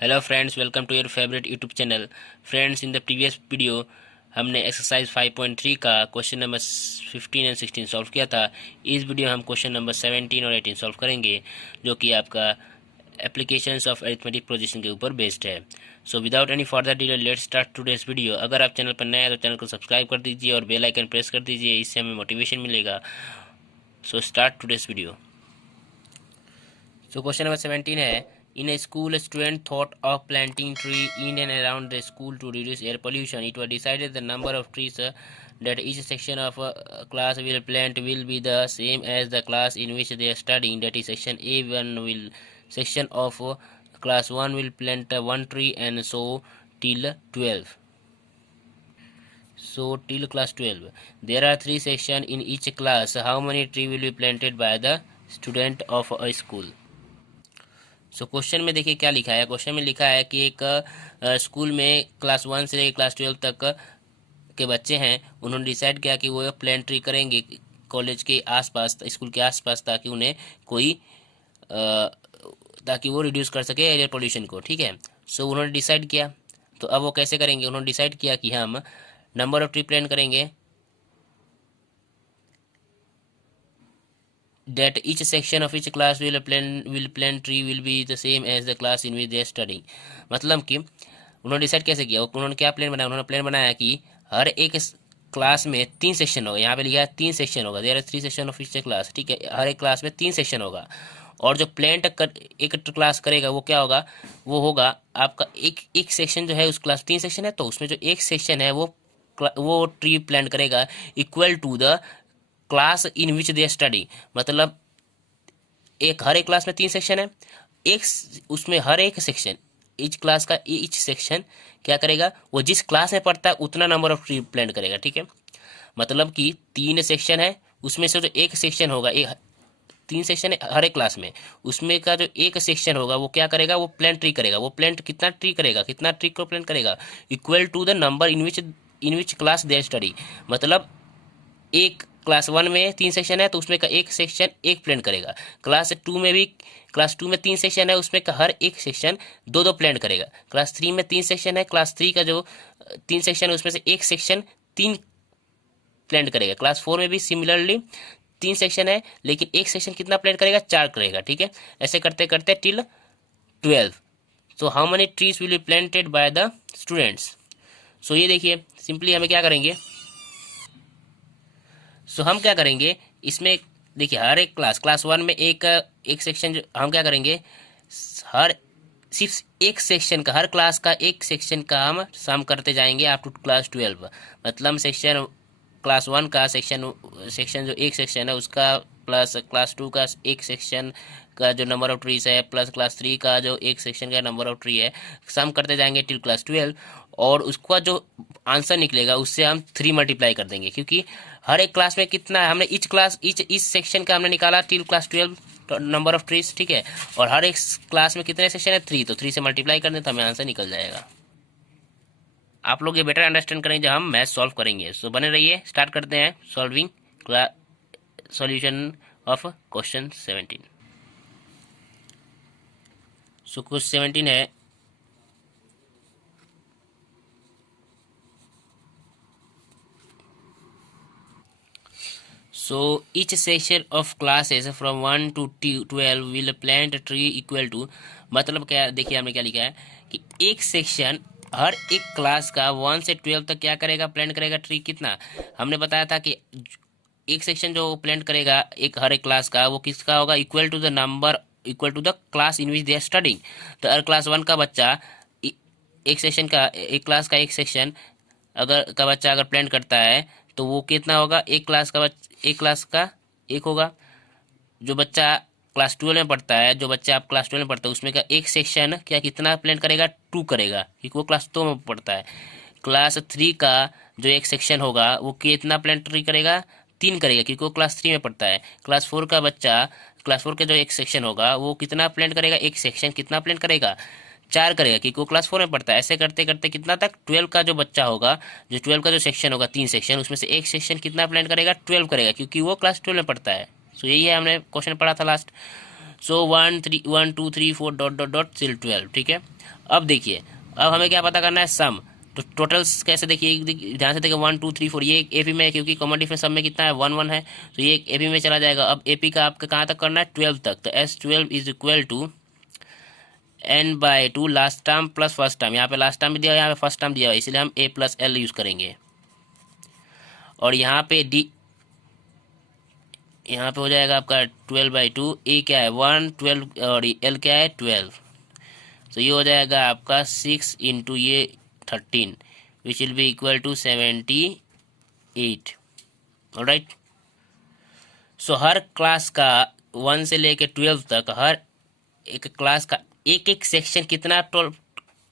Hello friends, welcome to your favourite YouTube channel. Friends, in the previous video हमने exercise 5.3 का question number 15 and 16 solve किया था। इस video में हम क्वेश्चन नंबर 17 और 18 सॉल्व करेंगे, जो कि आपका एप्लीकेशंस ऑफ अरिथमेटिक प्रोजेक्शन के ऊपर बेस्ड है। So without any further delay let's start today's video. अगर आप चैनल पर नए हैं तो चैनल को सब्सक्राइब कर दीजिए और बेल आइकन प्रेस कर दीजिए, इससे हमें मोटिवेशन मिलेगा। So start today's video. So question number 17 है, in a school, a student thought of planting tree in and around the school to reduce air pollution. It was decided the number of trees that each section of a class will plant will be the same as the class in which they are studying. That is, section of class 1 will plant one tree, and so till 12. So till class 12. There are three sections in each class. How many trees will be planted by the student of a school? So question में देखिए क्या लिखा है। Question में लिखा है कि एक स्कूल में क्लास 1 से लेकर क्लास 12 तक के बच्चे हैं। उन्होंने डिसाइड किया कि वो प्लांट ट्री करेंगे कॉलेज के आसपास, स्कूल के आसपास, ताकि उन्हें कोई ताकि वो रिड्यूस कर सके एयर पोल्यूशन को। ठीक है, सो उन्होंने डिसाइड किया। तो अब वो कैसे करेंगे? उन्होंने डिसाइड किया कि हम नंबर ऑफ ट्री प्लांट करेंगे that each section of each class will plant tree will be the same as the class in which they are studying। मतलब कि उन्होंने डिसाइड कैसे किया? उन्होंने क्या प्लान बनाया? उन्होंने प्लान बनाया कि हर एक क्लास में 3 सेक्शन होगा। यहाँ पे लिखा है 3 सेक्शन होगा। There are 3 section of each class. ठीक है, हर एक क्लास में 3 सेक्शन होगा। और जो एक क्लास करेगा वो क्या होगा? वो होगा आपका एक सेक्शन जो है, उस क्लास 3 सेक्शन है तो उसमें जो एक सेक्शन है वो ट्री प्लांट करेगा equal to the class in which they study. मतलब हर एक क्लास में 3 सेक्शन है, एक उसमें हर एक सेक्शन, ईच क्लास का ईच सेक्शन क्या करेगा? वो जिस क्लास में पढ़ता है उतना नंबर ऑफ ट्री प्लांट करेगा। ठीक है, मतलब कि 3 सेक्शन है, उसमें से जो एक सेक्शन होगा, 3 सेक्शन है हर एक क्लास में, उसमें का जो एक सेक्शन होगा वो क्या करेगा? वो प्लांट ट्री करेगा। वो प्लांट कितना ट्री को प्लांट करेगा? Equal to the number in which class they study. मतलब एक क्लास 1 में 3 सेक्शन है तो उसमें का एक सेक्शन एक प्लांट करेगा। क्लास 2 में 3 सेक्शन है, उसमें का हर एक सेक्शन दो प्लांट करेगा। क्लास 3 में 3 सेक्शन है, क्लास 3 का जो 3 सेक्शन है उसमें से एक सेक्शन 3 प्लांट करेगा। क्लास 4 में भी सिमिलरली 3 सेक्शन है, लेकिन एक सेक्शन कितना प्लांट करेगा? 4 करेगा। ठीक है, ऐसे करते करते till 12। So how many trees will be planted by the students? So ये देखिए, सिंपली हमें क्या करेंगे? हम क्या करेंगे इसमें? देखिए, हर एक क्लास 1 में एक सेक्शन, हम क्या करेंगे? सिर्फ एक सेक्शन का, हर क्लास का एक सेक्शन का हम सम करते जाएंगे अप टू क्लास 12। मतलब सेक्शन क्लास 1 का सेक्शन जो एक सेक्शन है उसका, प्लस क्लास 2 का एक सेक्शन का जो नंबर ऑफ ट्रीज है, प्लस क्लास 3 का जो एक सेक्शन का नंबर ऑफ ट्री है, सम करते जाएंगे टिल क्लास 12। और उसका जो आंसर निकलेगा उससे हम 3 मल्टीप्लाई कर देंगे, क्योंकि हर एक क्लास में कितना है, हमने इस सेक्शन का हमने निकाला till class 12 number of trees. ठीक है, और हर एक क्लास में कितने सेक्शन है? 3, तो 3 से मल्टीप्लाई कर दें तो हमें आंसर निकल जाएगा। आप लोग ये बेटर अंडरस्टैंड करेंगे जब हम मैथ सॉल्व करेंगे। सो बने रहिए, स्टार्ट करते हैं solving solution of question 17। So question 17 है, so each section of classes from 1 to 12 will plant a tree equal to। मतलब क्या? देखिए हमने क्या लिखा है कि एक सेक्शन हर एक क्लास का 1 से 12 तक क्या करेगा? प्लांट करेगा ट्री। कितना? हमने बताया था कि एक सेक्शन जो प्लांट करेगा हर एक क्लास का, वो किसका होगा? Equal to the class in which they are studying. तो हर क्लास 1 का बच्चा एक क्लास का एक सेक्शन का बच्चा अगर प्लांट करता है तो वो कितना होगा? एक क्लास का एक होगा। जो बच्चा क्लास 12 में पढ़ता है, उसमें का एक सेक्शन क्या कितना प्लांट करेगा? 2 करेगा, क्योंकि वो क्लास 2 में पढ़ता है। क्लास 3 का जो एक सेक्शन होगा वो कितना प्लांट करेगा? 3 करेगा, क्योंकि वो क्लास 3 में पढ़ता है। क्लास 4 का जो एक सेक्शन होगा वो कितना प्लांट करेगा? एक सेक्शन कितना प्लांट करेगा? 4 करेगा, क्योंकि वो क्लास 4 में पढ़ता है। ऐसे करते करते कितना तक? 12 का जो बच्चा होगा, जो 12 का जो सेक्शन होगा, 3 सेक्शन, उसमें से एक सेक्शन कितना प्लांट करेगा? 12 करेगा, क्योंकि वो क्लास 12 में पढ़ता है। सो यही है, हमने क्वेश्चन पढ़ा था लास्ट। सो 1 2 3 4 डॉट डॉट डॉट टिल 12। ठीक है, अब देखिए, अब हमें क्या पता करना है, सम। तो टोटल्स कैसे, देखिए ध्यान से देखिए, 1 2 3 4, ये एक एपी में है क्योंकि कॉमन डिफरेंस सब में कितना है, 1 1 है, तो ये एक एपी में चला जाएगा। अब एपी का आपका कहाँ तक करना है, 12 तक, तो S12 is equal to n/2 last term plus first term, यहाँ पे लास्ट टर्म भी दिया, यहाँ पे फर्स्ट टर्म दिया हुआ है, इसलिए हम a+l यूज़ करेंगे। और यहाँ पे डी, यहाँ पे हो जाएगा आपका 12/2, ए क्या है 1, 12 और एल क्या है 12, तो ये हो जाएगा आपका 6 इंटू ये 13, which will be equal to 78। Alright, so हर क्लास का 1 से लेके 12 तक हर एक क्लास का एक एक सेक्शन कितना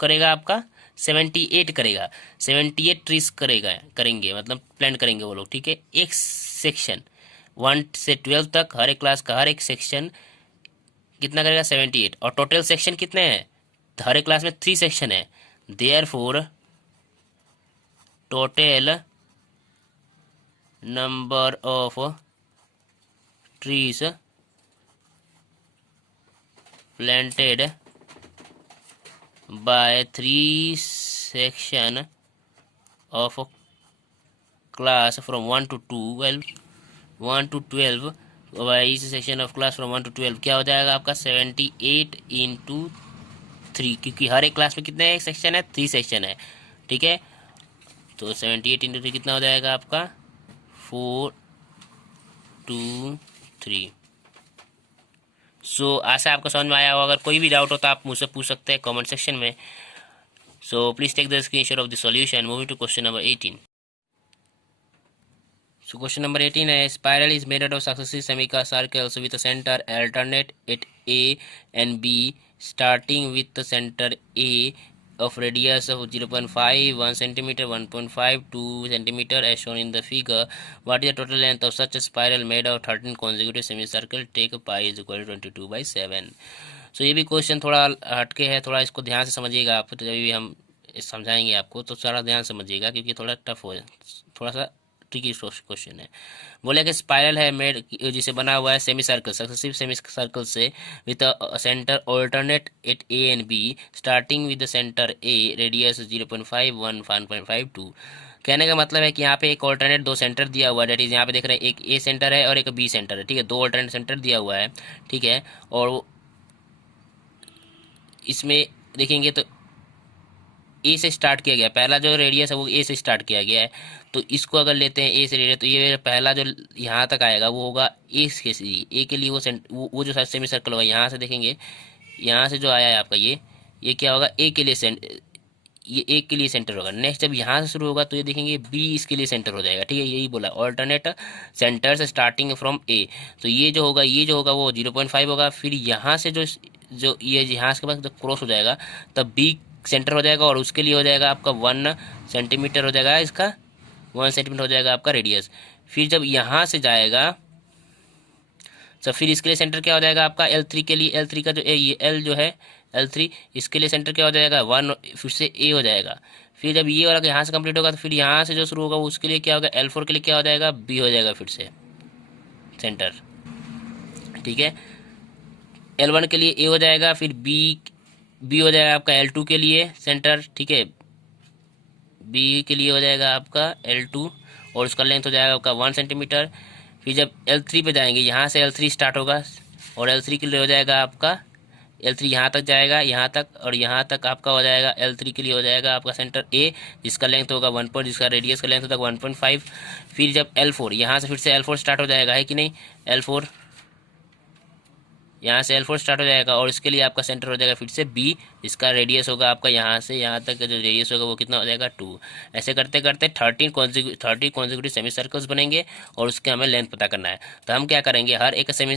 करेगा आपका, 78 करेगा, 78 ट्रीज करेंगे, मतलब प्लान करेंगे वो लोग, ठीक है। एक सेक्शन 1 से 12 तक हर एक क्लास का हर एक सेक्शन कितना करेगा, 78, और टोटल सेक्शन कितने हैं, हर एक क्लास में 3 सेक्शन है, therefore total number of trees planted by 3 section of class from 1 to 12, 1 to 12 by each section of class from 1 to 12 क्या हो जाएगा आपका, 78 इंटू 3, क्योंकि हर एक क्लास में कितने एक सेक्शन है, 3 सेक्शन है, ठीक है। तो 78 इंटू 3 कितना हो जाएगा आपका, 4 2 3। सो आशा आपको समझ में आया हो, अगर कोई भी डाउट हो तो आप मुझसे पूछ सकते हैं कमेंट सेक्शन में। So please take the screenshot of the solution. Moving to question number 18। So question number 18 है, spiral is made out of successive semicircles with a center alternate at A and B, starting with the center A of radius of 0.5, 1 centimeter, 1.5, 2 centimeter as shown in the figure. What is the total length of such a spiral made of 13 consecutive semicircle? Take pi is equal to 22/7. So ये भी question थोड़ा हटके है, थोड़ा इसको ध्यान से समझिएगा आप, तो जब भी हम समझाएंगे आपको तो सारा ध्यान समझिएगा, क्योंकि थोड़ा टफ हो, थोड़ा सा ट्रिकी क्वेश्चन है। बोले कि स्पाइरल है मेड, जिसे बना हुआ है semi circle, successive semi circle से, with centre alternate at A and B, starting with the centre A, radius 0.5, 1, 1.5, 2। कहने का मतलब है कि यहाँ पे एक ऑल्टरनेट दो सेंटर दिया हुआ है, डेट इज यहाँ पे देख रहे हैं एक ए सेंटर है और एक बी सेंटर है, ठीक है, दो ऑल्टरनेट सेंटर दिया हुआ है, ठीक है। और इसमें देखेंगे तो ए से स्टार्ट किया गया, पहला जो रेडियस है वो ए से स्टार्ट किया गया है, तो इसको अगर लेते हैं ए से रेडियस, तो ये पहला जो यहाँ तक आएगा वो होगा ए के लिए, ए के लिए वो जो सेमी सर्कल होगा, यहाँ से देखेंगे, यहाँ से जो आया है आपका ये क्या होगा, ए के लिए ये ए के लिए सेंटर होगा। नेक्स्ट जब यहाँ से शुरू होगा तो ये देखेंगे बी इसके लिए सेंटर हो जाएगा, ठीक है, यही बोला ऑल्टरनेट सेंटर्स स्टार्टिंग फ्रॉम ए। तो ये जो होगा वो 0.5 होगा, फिर यहाँ से जो ये यहाँ के पास जब क्रॉस हो जाएगा तब बी सेंटर हो जाएगा, और उसके लिए हो जाएगा आपका 1 सेंटीमीटर हो जाएगा, इसका 1 सेंटीमीटर हो जाएगा आपका रेडियस। फिर जब यहाँ से जाएगा तो फिर इसके लिए सेंटर क्या हो जाएगा आपका, L3 के लिए, L3 का जो ये L जो है L3, इसके लिए सेंटर क्या हो जाएगा 1, फिर से A हो जाएगा। फिर जब ये वाला यहाँ से कंप्लीट होगा तो फिर यहाँ से जो शुरू होगा उसके लिए क्या होगा, L4 के लिए क्या हो जाएगा, B हो जाएगा फिर से सेंटर, ठीक है। L1 के लिए A हो जाएगा, फिर बी हो जाएगा आपका L2 के लिए सेंटर, ठीक है, बी के लिए हो जाएगा आपका L2 और उसका लेंथ हो जाएगा आपका 1 सेंटीमीटर। फिर जब L3 पे जाएंगे, यहाँ से L3 स्टार्ट होगा और L3 के लिए हो जाएगा आपका L3 यहाँ तक जाएगा, यहाँ तक, और यहाँ तक आपका हो जाएगा L3 के लिए हो जाएगा आपका सेंटर A, जिसका लेंथ होगा 1 जिसका रेडियस का लेंथ होगा 1.5। फिर जब L4, यहाँ से फिर से L4 स्टार्ट हो जाएगा, है कि नहीं, L4 यहाँ से L4 स्टार्ट हो जाएगा और इसके लिए आपका सेंटर हो जाएगा फिर से B, जिसका रेडियस होगा आपका यहाँ से यहाँ तक का जो रेडियस होगा वो कितना हो जाएगा 2। ऐसे करते करते 30 कॉन्जिक्यूटिव सेमी सर्कल्स बनेंगे और उसके हमें लेंथ पता करना है। तो हम क्या करेंगे, हर एक सेमी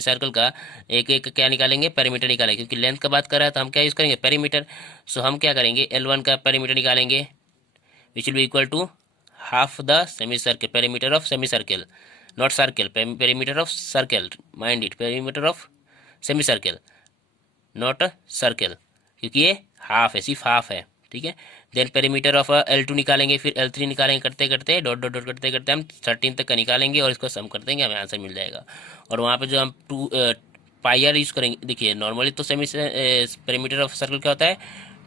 सर्कल का एक एक क्या निकालेंगे, पेरीमीटर निकालेंगे, क्योंकि लेंथ का बात कर रहा है तो हम क्या यूज़ करेंगे, पेरीमीटर। सो हम क्या करेंगे, L1 का पेरीमीटर निकालेंगे, which will be equal to half the semi circle, perimeter of semi circle, not circle, perimeter of circle, mind it, perimeter of semi circle, not circle, क्योंकि ये हाफ है, सिर्फ हाफ है, ठीक है। देन पेरीमीटर ऑफ L2 निकालेंगे, फिर L3 निकालेंगे, करते करते डॉट डॉट डॉट करते करते हम 13 तक का निकालेंगे और इसको सम कर देंगे, हमें आंसर मिल जाएगा। और वहाँ पे जो हम पाई आर यूज़ करेंगे। देखिए नॉर्मली तो सेमी पेरीमीटर ऑफ सर्कल क्या होता है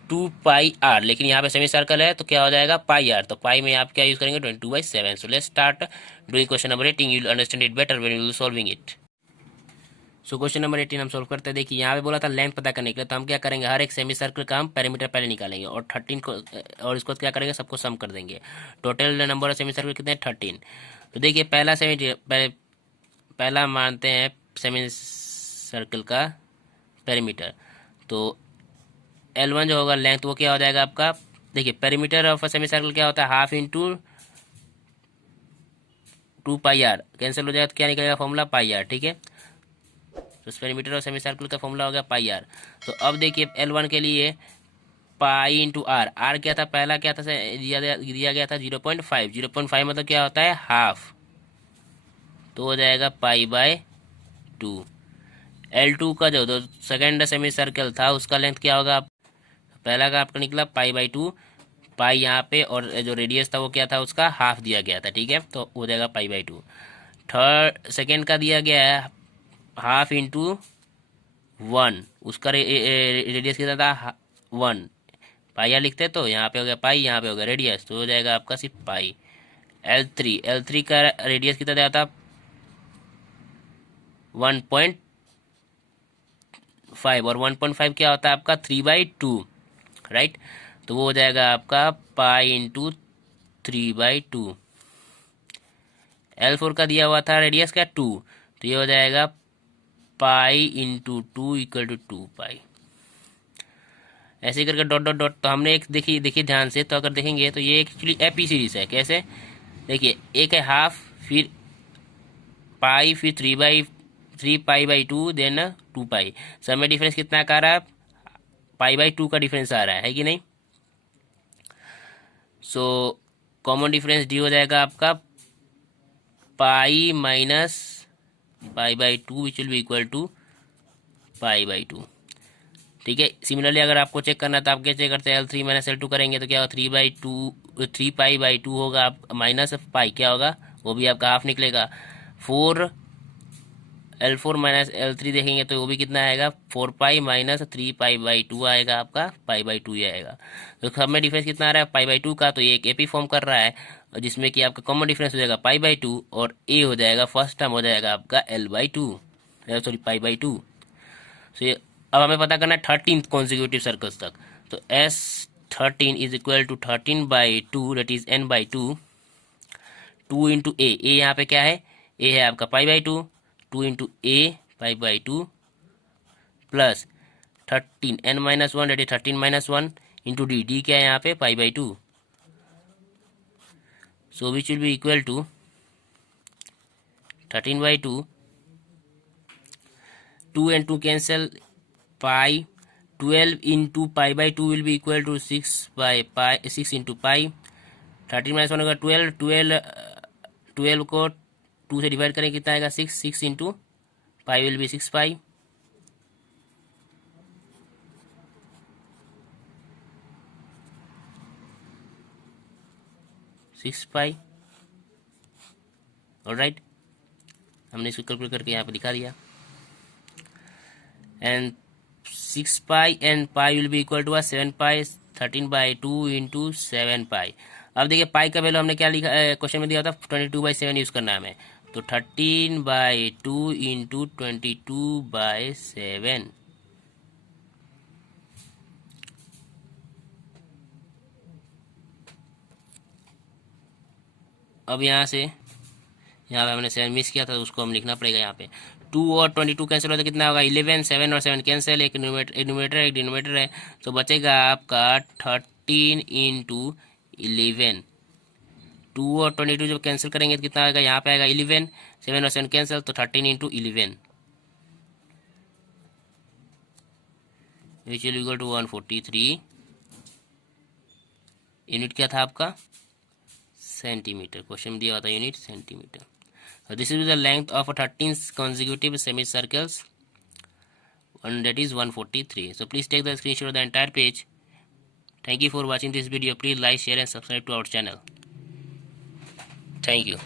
2 पाई आर, लेकिन यहाँ पे सेमी सर्कल है तो क्या हो जाएगा पाई आर, तो पाई में आप क्या यूज़ करेंगे 22/7। So let's start doing question number 18, you will understand it better when you will solving it. So question number 18 हम सोल्व करते हैं। देखिए यहाँ पे बोला था लेंथ पता करने के लिए, तो हम क्या करेंगे हर एक सेमी सर्कल का हम पेरीमीटर पहले निकालेंगे और 13 को और इसको क्या करेंगे सबको सम कर देंगे। Total number of semi circle कितने हैं 13। तो देखिए पहला मानते हैं सेमी सर्कल का पेरीमीटर, तो L1 जो होगा लेंथ वो क्या हो जाएगा आपका। देखिए पेरीमीटर ऑफ सेमी सर्कल क्या होता है half into 2 pi R, cancel हो जाएगा तो क्या निकलेगा फॉर्मूला पाई आर, ठीक है। तो पेरीमीटर ऑफ सेमी सर्कल का फॉर्मूला हो गया पाई आर। तो अब देखिए L1 के लिए पाई इंटू आर, आर क्या था पहला क्या था दिया गया था 0.5, 0.5 मतलब क्या होता है हाफ, तो हो जाएगा पाई/2। L2 का जो सेकेंड सेमी सर्कल था उसका लेंथ क्या होगा, पहला का आपका निकला पाई/2, पाई यहाँ पे और जो रेडियस था वो क्या था उसका हाफ दिया गया था, ठीक है, तो हो जाएगा पाई/2। थर्ड सेकेंड का दिया गया है हाफ इंटू 1, उसका रेडियस कितना था 1, पाई आर लिखते तो यहाँ पे हो गया पाई, यहाँ पे हो गया रेडियस, तो हो जाएगा आपका सिर्फ पाई। L3 का रेडियस कितना दिया था 1.5, और 1.5 क्या होता है आपका 3/2, राइट, तो वो हो जाएगा आपका पाई इंटू 3/2। L4 का दिया हुआ था रेडियस क्या 2, तो ये हो जाएगा पाई इंटू 2 इक्वल टू 2 पाई। ऐसे करके डॉट डॉट डॉट, तो हमने एक देखिए ध्यान से, तो अगर देखेंगे तो ये एक्चुअली एपी सीरीज है। कैसे, देखिए एक है हाफ, फिर पाई, फिर 3 पाई/2, देन 2 पाई। सब में डिफरेंस कितना का आ रहा है पाई/2 का डिफरेंस आ रहा है कि नहीं। सो कॉमन डिफरेंस डी हो जाएगा आपका पाई माइनस पाई/2 which will be equal to पाई/2, ठीक है। सिमिलरली अगर आपको चेक करना तो आप क्या चेक करते हैं L3 माइनस L2 करेंगे तो क्या होगा 3 पाई/2 होगा, आप माइनस पाई क्या होगा वो भी आपका हाफ निकलेगा। 4 L4 माइनस L3 देखेंगे तो वो भी कितना आएगा 4 पाई माइनस 3 पाई/2 आएगा, आपका पाई/2 ही आएगा। तो सब में डिफरेंस कितना आ रहा है पाई/2 का, तो ये एक एपी फॉर्म कर रहा है जिसमें कि आपका कॉमन डिफरेंस हो जाएगा पाई/2 और ए हो जाएगा फर्स्ट टर्म हो जाएगा आपका L/2, सॉरी पाई/2। सो ये अब हमें पता करना है 13 कॉन्जिक्यूटिव सर्कल्स तक, तो S13 is equal to 13/2 that is N/2, 2 into A यहाँ पे क्या है ए है आपका पाई/2, 2 इंटू ए पाई/2 plus 13 N-1 that is 13-1 into D क्या है यहाँ पे पाई/2, so which will be equal to 13/2, 2 and 2 cancel, pi 12 into पाई/2 will be equal to 6 into pi, 13-1 होगा 12, 12 को 2 से डिवाइड करें कितना आएगा 6 into pi will be 6 pi, alright, हमने इसको कैलकुलेट करके यहाँ पे दिखा दिया। And 6 pi and pi will be equal to 7 pi, 13/2 into 7 pi. अब देखिए पाई का वैल्यू हमने क्या लिखा क्वेश्चन में दिया था 22/7 यूज़ करना है हमें, तो 13/2 इंटू 22/7। अब यहाँ पे हमने 7 मिस किया था तो उसको हम लिखना पड़ेगा यहाँ पे। 2 और 22 कैंसिल होता है कितना होगा 11, 7 और 7 कैंसिल, एक न्यूमरेटर एक डिनोमिनेटर है, तो बचेगा आपका 13 इंटू 11। 2 और 22 जब कैंसिल करेंगे तो कितना आएगा यहाँ पे आएगा 11, 7 और 7 कैंसिल, तो 13 into 11 which will equal to 143। Unit क्या था आपका सेंटीमीटर, क्वेश्चन में दिया हुआ था unit centimetre. So this is the length of 13 consecutive semicircles and that is 143. So please take the screenshot of the entire page. Thank you for watching this video. Please like, share and subscribe to our channel. Thank you.